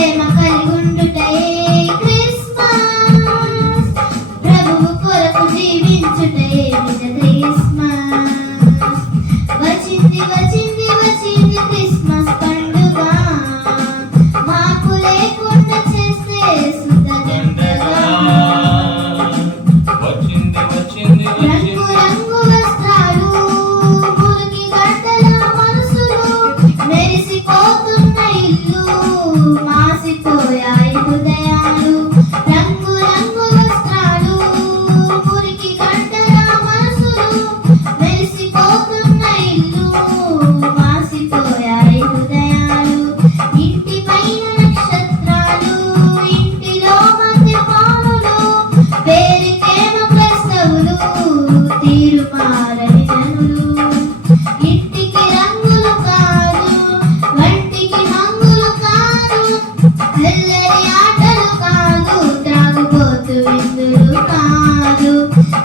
de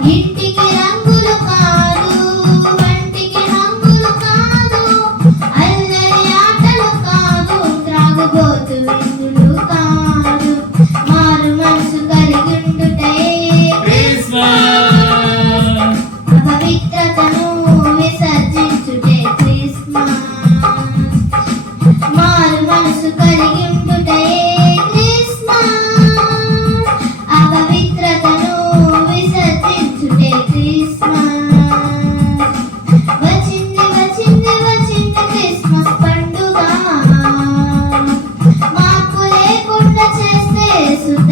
Did చేస్తే శుద్ధ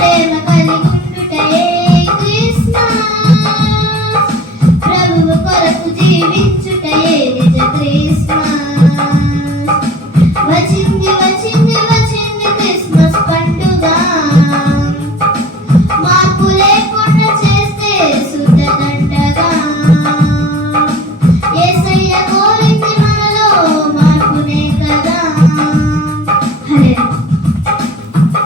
Amen.